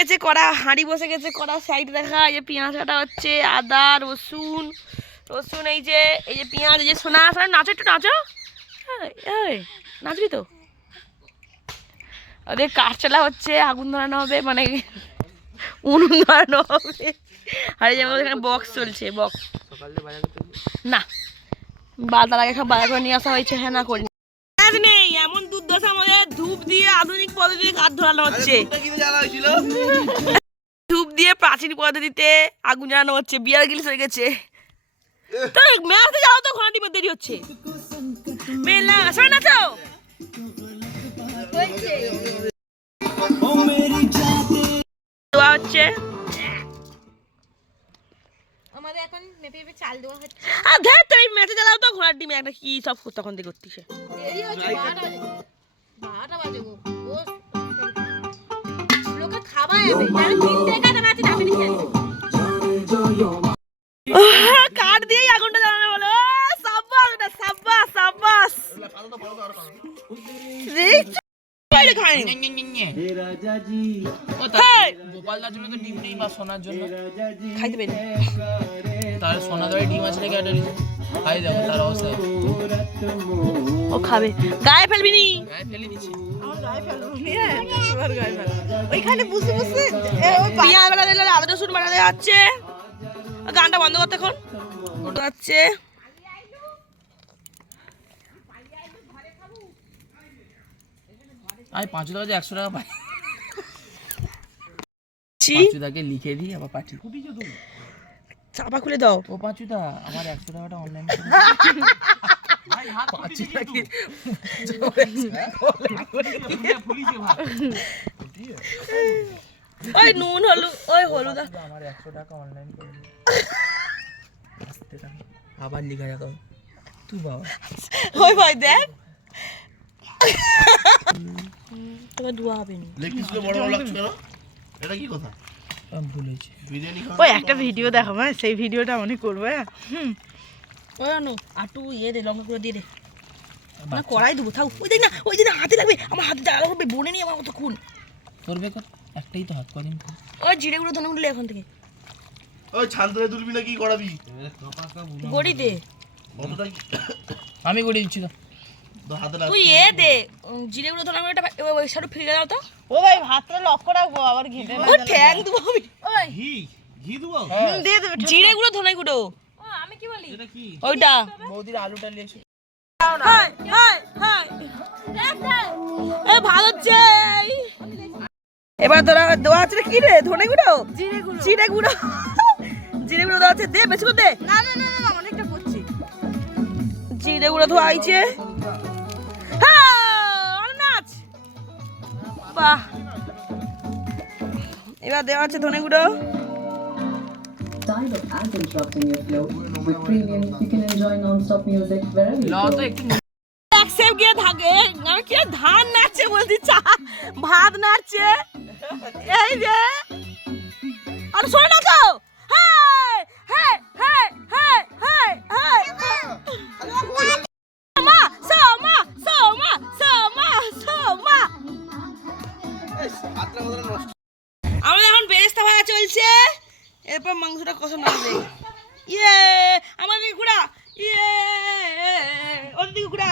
গেছে কড়া হাঁড়ি বসে গেছে কড়া সাইড দেখা এই যে পেঁয়াজ কাটা হচ্ছে আদা রসুন রসুন এই যে এই যে পেঁয়াজ এই যে সোনা সোনা নাচো একটু নাচো। নাচবি তো? ওদের কাঠ চালা হচ্ছে আগুন ধরানো হবে মানে উনুন ধরানো হবে। আর এই যে আমাদের এখানে বক্স চলছে বক্স না বাজার আগে সব বাজার করে নিয়ে আসা হয়েছে হ্যাঁ না করি দিয়ে আধুনিক পদ্ধতিতে কাঠ ধরানো হচ্ছে। ধূপ দিয়ে প্রাচীন পদ্ধতিতে আগুন জ্বালানো হচ্ছে। বিয়ার গিলিস হয়ে গেছে। তো মেলাতে যাও তো ঘণ্টা দেরি হচ্ছে। মেলা শোন না তো দেওয়া হচ্ছে। আমাদের এখন মেপে মেপে চাল দেওয়া হচ্ছে। আর ধর তুই মেচে জ্বালাও তো ঘোড়ার ডিমে একটা কি সব তখন থেকে করতিস। দেরি হচ্ছে বারোটা বাজে গো। ও লোকে খাওয়া যাবে যারা তিনটে কাটা মাছ যাবে নি কাঠ দিয়েই আগুনটা জ্বালানো বলো সাব্বাস ওটা সাব্বাস। সাব্বাস বাইরে খায়নি। হেই, গোপালদার জন্য তো ডিম নেই বা সোনার জন্য। খাইতে পেরে ধরে ডিম আছে নাকি একটা খাই তার অবস্থা। ও খাবে। গায়ে ফেলবি নি। গায়ে ফেলে দিচ্ছি। ওইখানে বুঝে বুঝে পিঁয়াজ বাটা দিল বাটা দেওয়া হচ্ছে গানটা বন্ধ করতে এখন। ওটা হচ্ছে আমি পাঁচশো টাকা একশো টাকা পাই। ছি, পাঁচুদাকে লিখে দিই আবার পাঠিয়ে চাপা খুলে দাও। ও পাঁচুদা আমার একশো টাকাটা অনলাইন পাঁচুদাকে ওই নুন হলুদ ওই হলুদ। আমার একশো টাকা অনলাইন করে। আবার লিখা যাক তুই বাবা। ওই ভাই দেখ। দোয়া হবে না। লেগ পিসগুলো বড় বড় লাগছে কেন এটা কি কথা? আমি ভুলেছি বিরিয়ানি খাওয়া ওই একটা ভিডিও দেখো হ্যাঁ সেই ভিডিওটা মনে করব হ্যাঁ। ওই আনো আটু ইয়ে দে লঙ্কা করে দিয়ে দে। না কড়াই দেবো থাক ওই দেখ না ওই দিন হাতে লাগবে আমার হাতে জ্বালা করবে বনে নিয়ে আমার কতক্ষণ করবে কত একটাই তো হাত কদিন ওই জিরে গুঁড়ো ধনে গুঁড়ো এখন থেকে। ওই ছান্তরে তুলবি না কি করাবি গড়ি দে। আমি করে দিচ্ছি লাগ তুই এ দে গুঁড়ো ধনে গুঁড়োটা ওই- ওই সারু ফিরে দাও তো। ও ভাই ভাতটা লক্ষ্য রাখব আবার ঘেটে না ও ঠ্যাং দেবো আমি। ঘি? ঘি দেবো? দিয়ে দেবে জিরে গুঁড়ো ধনে গুঁড়ো। আমি কি বলি? এটা কি? ওইটা। বৌদির আলুটা নিয়ে এসে হাই হাই। হাই এ ভালো হচ্ছে এবার তোরা দেওয়া আছে কি রে? ধনে গুঁড়ো? জিরে গুঁড়ো জিরে গুঁড়ো। জিরে গুঁড়ো দেওয়া আছে দে বেশি করে দে। না না না না অনেকটা করছি। জিরে গুঁড়ো ধোয়া হয়েছে হ্যাঁ, আর নাচ বাহ এবার দেওয়া আছে ধনে গুঁড়ো Tired of ads interrupting your flow? With Premium, you can enjoy non-stop music wherever you law go. তো একটু এক সেব গিয়ে থাকে আমি কি ধান নাচছে বলছি চা ভাত নাচছে এই যে আর শোনো না তো হাই হাই হাই হাই হাই আমাদের এখন বেরেস্তা ভাজা চলছে। এরপর মাংসটা কষানো হবে। ইয়ে আমাদের ঘোড়া ইয়ে ওদিকে ঘোড়া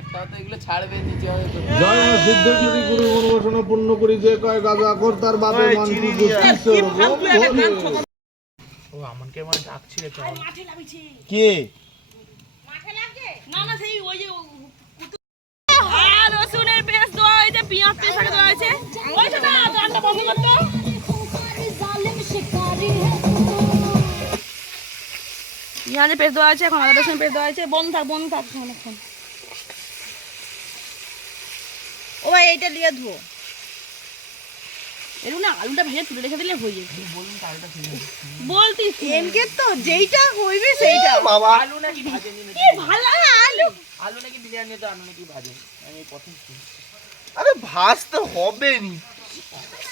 একটাও তো এগুলো ছাড়বে দিতে হবে তো। জয় মা সিদ্ধেশ্বরী গুরু অনুবাসনা পূর্ণ করি যে কয় গাজা কর তার বাপে মানসি কি? মানে না না সেই ওই যে রসুনের পেস্ট দেওয়া হয়েছে পেঁয়াজ পেস্ট আগে দেওয়া হয়েছে ওই তো না গানটা বন্ধ করতো পেঁয়াজের পেস্ট দেওয়া আছে এখন রসুন পেস্ট দেওয়া আছে। বন্ধ থাক বন্ধ থাক অনেকক্ষণ ও ভাই এইটা দিয়ে ধুও এরকম না আলুটা ভেজে তুলে রেখে দিলে হয়ে যায় বলতিস তো। এমকে তো যেইটা হইবে সেইটা। বাবা। আলু নাকি ভাজে কি ভালো আলু। আলু নাকি বিরিয়ানি তো আলু নাকি ভাজে? আমি প্রথম আরে ভাজতে হবে নি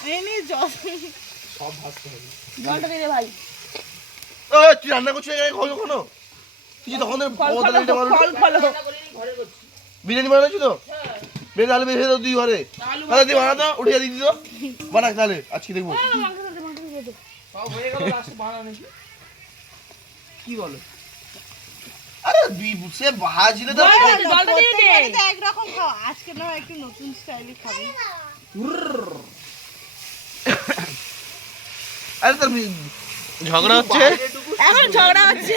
এই নিয়ে জল সব ভাজতে হবে। জলটা দে ভাই। ও তুই রান্না করছিস এখানে কখন কখনো? তুই তখন বিরিয়ানি ফল ফল বানাচ্ছি তো? আলু বেশি দাও তুই ঘরে। তাহলে তুই বানাতো উঠে তো বানাক তাহলে আজকে দেখব। হয়ে কি বলো? আরে বি- সে ভাজলে তো জলটা দে, জলটা দিয়ে দে। প্রত্যেকবারই তো একরকম খাও। আজকে না একটু নতুন স্টাইলে খাবি। আরে তোর ঝগড়া হচ্ছে? এখন ঝগড়া হচ্ছে।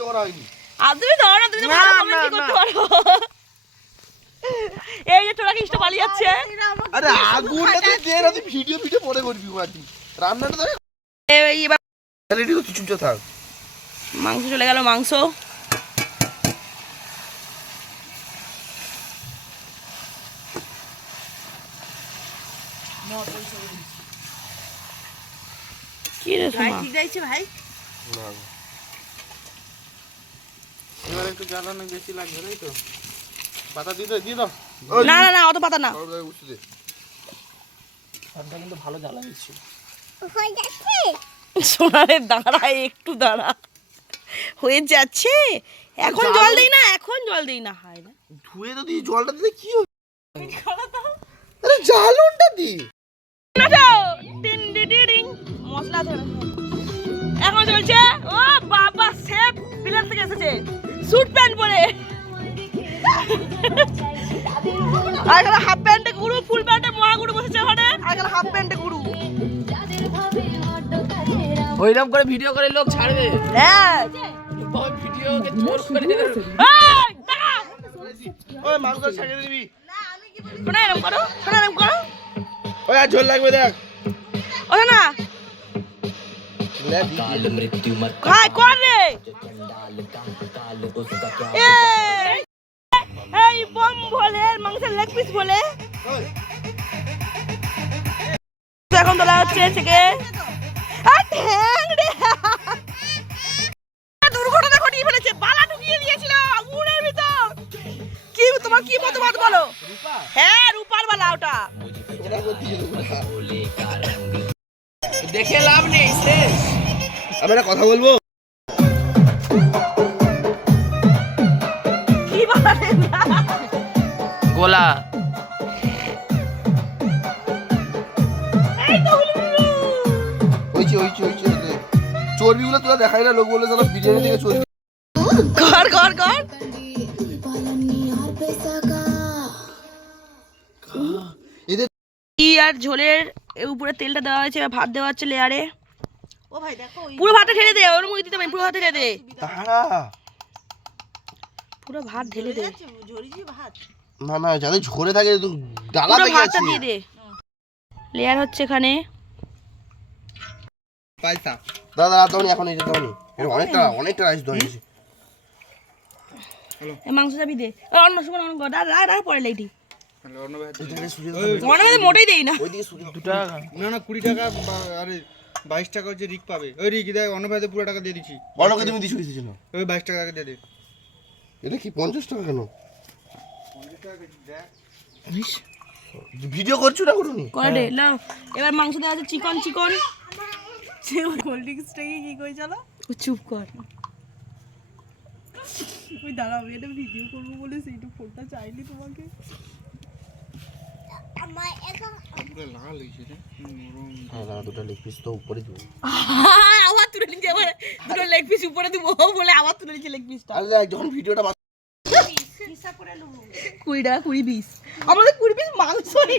করা হয়নি। আর তুমি ধরো না তুমি ভালো কমেন্ট করতে পারো? এই যে তোরা কৃষ্ণ পালিয়ে যাচ্ছে। আরে আগুনটা তুই দে তুই ভিডিও ভিডিও পরে করবি রান্নাটা তো এই এবার চুপচাপ থাক। মাংস চলে গেল মাংস কি রে ভাই সোমা ঠিক যাইছে ভাই। এবার একটু জ্বালানো বেশি লাগবে তাই তো? পাতা দিতে দিয়ে দাও। না না না অত পাতা না। সব দে। পাতা কিন্তু ভালো জ্বালা দিচ্ছি। সোনারে দাঁড়া একটু দাঁড়া। হয়ে যাচ্ছে? এখন জল দেই না এখন জল দেই না হয় না ধুয়ে তো দিয়ে জলটা দিলে কি হবে? আরে জ্বালনটা দি। টিন ডি ডি ডিং মশলা ধরে এখন চলছে ও বাবা সেফ বিলাস থেকে এসেছে। স্যুট প্যান্ট পরে। আর হাফ প্যান্টে গুরু ফুল প্যান্টে মহা গুরু বসেছে ওখানে। আর হাফ প্যান্টে গুরু। ওইরকম করে ভিডিও করে লোক ছাড়বে। হ্যাঁ। ভিডিওকে জোর করে। ওই মাংস ছেড়ে দিবি। শোনা এরম করো। শোনা এরম করো। ওই আর ঝোল লাগবে দেখ। ও না। খাই কর রে। এই, বম বলে মাংসের লেগ পিস বলে। এখন তোলা হচ্ছে থেকে। দুর্ঘটনা ঘটিয়ে ফেলেছে বালা ঢুকিয়ে দিয়েছিল আগুনের ভিতর। কি তোমার কি মতামত বলো? হ্যাঁ রূপার বালা ওটা। দেখে লাভ নেই শেষ আমি একটা কথা বলব? গোলা। ওইছে ওইছে ওইছে। চর্বিগুলো তোরা দেখাই না লোক বলে যেন বিরিয়ানি থেকে চর্বি কর কর কর এদের কি আর ঝোলের উপরে তেলটা দেওয়া হয়েছে ভাত দেওয়া হচ্ছে লেয়ারে ও ভাই দেখো পুরো ভাতটা ঢেলে দে ওর মুখে দিতে পারি পুরো ভাত ঢেলে দে। তারা পুরো ভাত ঢেলে দে। ভাত। না না যাদের ঝরে থাকে তো ডালা পুরো ভাতটা দিয়ে দে। লেয়ার হচ্ছে এখানে। পয়সা। দাদা দাদা দাও এখন এটা দাও নি। এটা অনেকটা অনেকটা রাইস দাও এই মাংস চাবি দে। আর অন্য সময় অন্য দাঁড়া পরে লাইটি। এটাকে সরিয়ে দাও। মধ্যে মোটেই দেই না। ওইদিকে সরিয়ে দাও। না না কুড়ি টাকা আরে বাইশ টাকা হচ্ছে রিক পাবে। ওই রিক দেয় অন্য ভাইতে পুরো টাকা দিয়ে দিচ্ছি। বড়কে তুমি দিছো দিছো ওই বাইশ টাকা আগে দিয়ে দে। এটা কি পঞ্চাশ টাকা কেন? ভিডিও করছ না করুনি? করে দে এবার মাংস দেওয়া আছে চিকন চিকন। কোল্ড ড্রিঙ্কসটাকে কি করে চলো। চুপ কর। ওই দাঁড়াও এটা ভিডিও করব বলে সেইটা ফোনটা চাইনি তোমাকে পুরো লাল হয়েছে রে নরম হ্যাঁ দাদা দুটো লেগ পিস তো উপরে দিব। আবার তুলে আবার দুটো লেগ পিস উপরে দিব বলে আবার তুলে নিচ্ছে লেগ পিসটা আরে যখন ভিডিওটা কুড়ি টাকা কুড়ি পিস আমাদের কুড়ি পিস মাংসই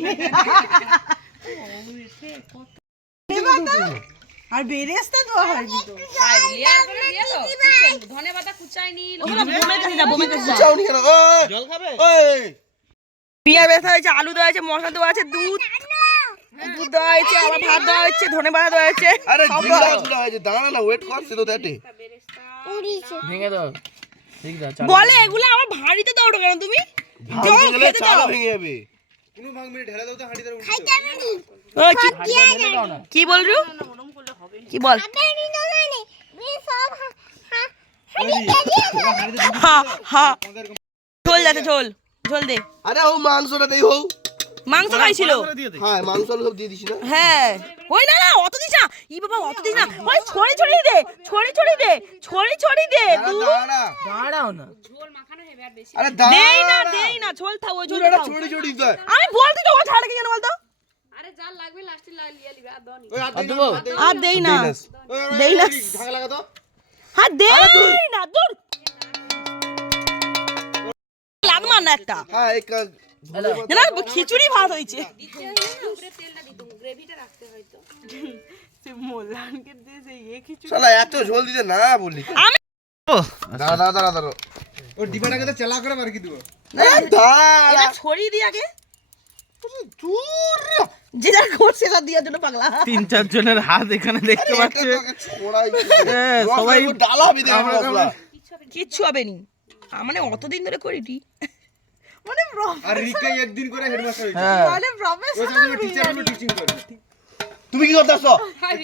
আর বেরেস্তা তো নি জল খাবে? পেঁয়াজ বেসা হয়েছে আলু দেওয়া হয়েছে মশলা দেওয়া আছে দুধ। দুধ দেওয়া হয়েছে আবার ভাত দেওয়া হয়েছে ধনে পাতা দেওয়া হয়েছে আরে সব জিন্দা হয়েছে। দাঁড়া না ওয়েট কর সে তো ভেঙে দাও। ঠিক আছে বলে এগুলো আমার ভারীতে দাও ওটা কেন তুমি? খেতে দাও। ভেঙে যাবে। কোনো ভাগ মিনিট ঢেলে দাও তো হাঁড়ি ধরে ও, কি- কি বল রু কি বল? হ্যাঁ হ্যাঁ ঝোল যাচ্ছে ঝোল। ঝোল দে। আরে ও মাংসটা দেই হও মাংস খাইছিল। হ্যাঁ মাংস আলু সব দিয়ে দিছি না। হ্যাঁ। ওই না না অত দিস না। ই বাবা অত দিস না। ওই ছড়ি ছড়ি দে ছড়ি ছড়ি দে ছড়ি ছড়ি দে দু দাঁড়া। দাঁড়াও না। আরে দেই না দেই না ঝোল থাও ওই ঝোল ছড়ি ছড়ি দেয় আমি বলতে তো ও ছাড়ে কি জানো বলতো? আরে যার লাগবে লাস্টে লিয়ে লিবে আর দনি। আর আর দেই না। দেই না। ঢাকা লাগা তো। হ্যাঁ দেই না দূর। একটা। হ্যাঁ না খিচুড়ি ভাত হয়েছে। ইয়ে এত ঝোল দিতে না বললি আমি দাঁড়া দাঁড়া দাঁড়া দাঁড়া। ও ডিবাটাকে তো চালা করে বার দিব? আরে দাঁড়া। ছড়িয়ে দি আগে। দূর। যে যার করছে সেটা দেওয়ার জন্য পাগলা। তিন চার জনের হাত এখানে দেখতে পাচ্ছে। হ্যাঁ, সবাই- সবাই ডালা কিচ্ছু হবে নি। মানে অতদিন ধরে করিটি মানে আর রিকাই একদিন করে হেডমাস্টার হয়েছে। হ্যাঁ। মানে প্রফেশনাল টিচারগুলো টিচিং করে। তুমি কি করতে আসছো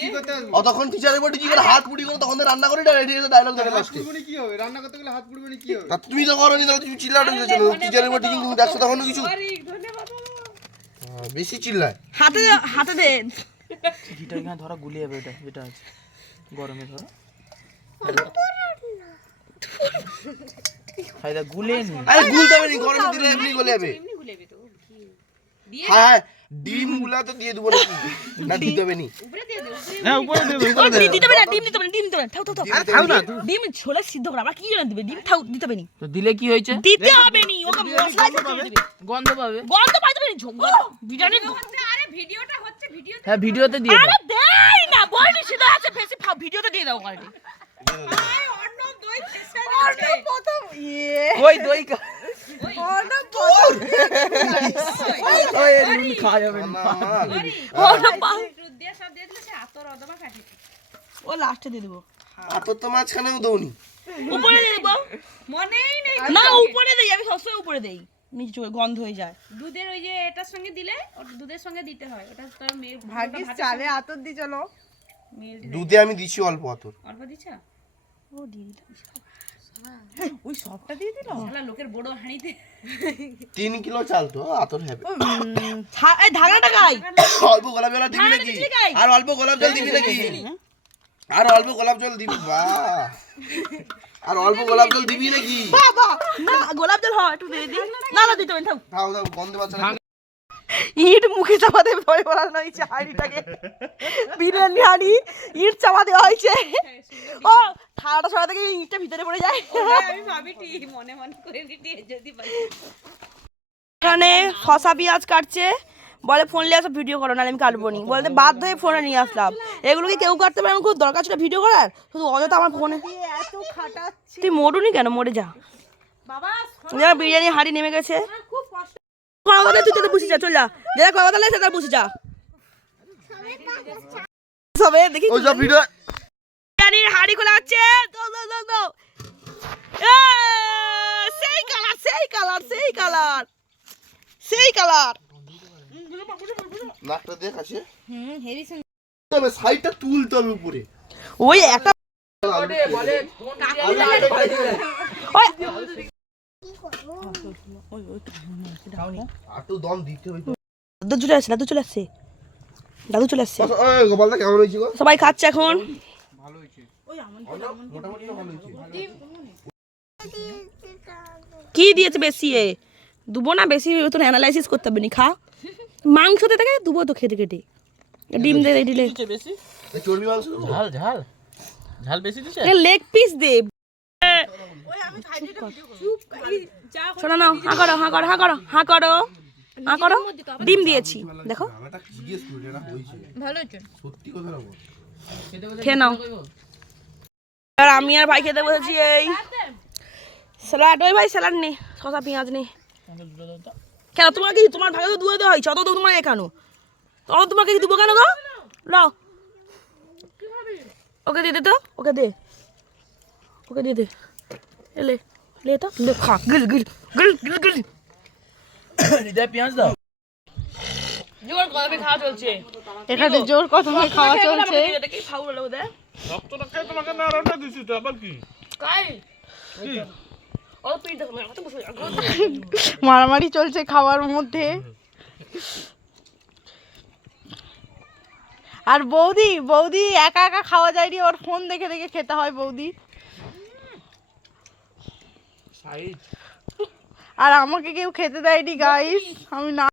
কি করতে আসব? অতক্ষণ টিচারের বডি কি করে হাত পুড়ি করে তখন তো রান্না করে রেডি হয়ে ডায়লগ হাত কি হবে? রান্না করতে গেলে হাত পুড়বে না কি হবে? তুমি তো করো নি তাহলে তুমি চিল্লাটা দিয়েছ টিচারের বডি কিন্তু দেখছ তখন কিছু? বেশি চিল্লায়। হাতে হাতে দে। এখানে ধরো যাবে এটা যেটা আছে। গরমে ধরো। ফায়দা গুলে নি। আরে গুলতে হবে নি গরমে দিলে এমনি গলে যাবে। হ্যাঁ হ্যাঁ ডিমগুলা তো দিয়ে দেবো নাকি? না দিতে হবে নি। হ্যাঁ উপরে দেবে। ও, ডিম দিতে হবে না ডিম দিতে হবে না ডিম দিতে হবে না। থাও থাও থাও। খাও না ডিম ছোলা সিদ্ধ করা আমরা কি জন্য দিবে? ডিম থাও দিতে হবে নি। তো দিলে কি হয়েছে? দিতে হবে নি ওকে মশলা দিয়ে দিবে। গন্ধ পাবে? গন্ধ নি বিরিয়ানি আরে ভিডিওটা হচ্ছে ভিডিও হ্যাঁ ভিডিওতে দিয়ে আরে দেই না বলনি সিদ্ধ আছে বেশি ভিডিওতে দিয়ে দাও ইয়ে ওই দই ওই খাওয়া যাবে না ও না পা- দুধ দিয়ে সব দিয়ে দিলে সে আতর অদমা কাটি ও লাস্টে দিয়ে দেবো। হাতর তো মাঝখানেও দৌনি। উপরে দিয়ে মনেই নেই। না উপরে দেই আমি সবসময় উপরে দেই। নিচে গন্ধ হয়ে যায়। দুধের ওই যে এটার সঙ্গে দিলে ওটা দুধের সঙ্গে দিতে হয়। ওটা মেয়ের ভাগ্যিস চালে আতর দি চলো। দুধে আমি দিছি অল্প হাতর অল্প দিচ্ছ ও দিয়ে দিলাম। ওই সবটা দিয়ে দিল শালা লোকের বড় হাঁড়িতে। তিন কিলো চাল তো আতর হবে। এই গাই অল্প গোলাপ জল দিবি নাকি? আর অল্প গোলাপ জল দিবি নাকি? আর অল্প গোলাপ জল দিবি বাহ আর অল্প গোলাপ জল দিবি নাকি? বাবা না গোলাপ জল হয় একটু দিয়ে না না দিতে হবে দাও গন্ধে বাচ্চা না ইট মুখে চাপা দেবে ভয় পড়ানো হয়েছে হাঁড়িটাকে। বিরিয়ানি হাঁড়ি ইট চাপা দেওয়া হয়েছে। ও ঠাড়াটা সবাই থেকে ইটটা ভিতরে পড়ে যায়। আমি ভাবি মনে মনে করে যদি এখানে শশা পেঁয়াজ কাটছে। বলে ফোন নিয়ে আসো ভিডিও করো না আমি কাটবো নি। বলতে বাধ্য হয়ে ফোনে নিয়ে আসলাম। এগুলো কি কেউ কাটতে পারে খুব দরকার ছিল ভিডিও করার। শুধু অযথা আমার ফোনে তুই মরুনি কেন? মরে যা। বাবা বিরিয়ানি হাঁড়ি নেমে গেছে। খুব কষ্ট কথা তুই তো বুঝে যা চল যা। যারা কথা বলে সেটা বুঝে যা। সবে দেখি ওই সব ভিডিও বিরিয়ানির হাঁড়ি খোলা দাও দাও সেই কালার সেই কালার সেই কালার। সেই কালার। নাকটা দেখ আছে হুম হেরি তবে সাইডটা তুলতে হবে উপরে। ওই একটা ওই দাদু চলে আসছে দাদু চলে আসছে। দাদু চলে আসছে। গোপালদা কেমন হয়েছে গো? সবাই খাচ্ছে এখন। ভালো হয়েছে। কি দিয়েছে বেশি এ? দুবো না বেশি তো অ্যানালাইসিস করতে হবে নি খা। মাংস দিয়ে থাকে দুবো তো খেতে খেতে ডিম দে দে দিলে বেশি? চর্বি মাংস ঝাল ঝাল। ঝাল বেশি দিছে? লেগ পিস দে। শোনো না হা করো হা করো হা করো হা করো হা করো। ডিম দিয়েছি দেখো। খেয়ে নাও। আর আমি আর ভাই খেতে বসেছি এই স্যালাড। ওই ভাই স্যালাড নেই শসা পেঁয়াজ নেই কেন তোমার কি তোমার ভাগে তো দুয়ে দেওয়া হয়েছে অত তো তোমার এখানো তত তোমাকে কি দেবো কেন গো? লাও। ওকে দিয়ে দে তো ওকে দে। ওকে দিয়ে দে। এলে লে তো লে খা গিল গিল গিল গিল গিল হৃদয় পেঁয়াজ দাও। জোর কবে খাওয়া চলছে। এখানে জোর কথা খাওয়া চলছে। দেখি খাও বলে ওদের? কাই? ও পিঠ দেখো কত বসে মারামারি চলছে খাওয়ার মধ্যে। আর বৌদি বৌদি একা একা খাওয়া যায়নি ওর ফোন দেখে দেখে খেতে হয় বৌদি। আর আমাকে কেউ খেতে দেয়নি গাইস আমি না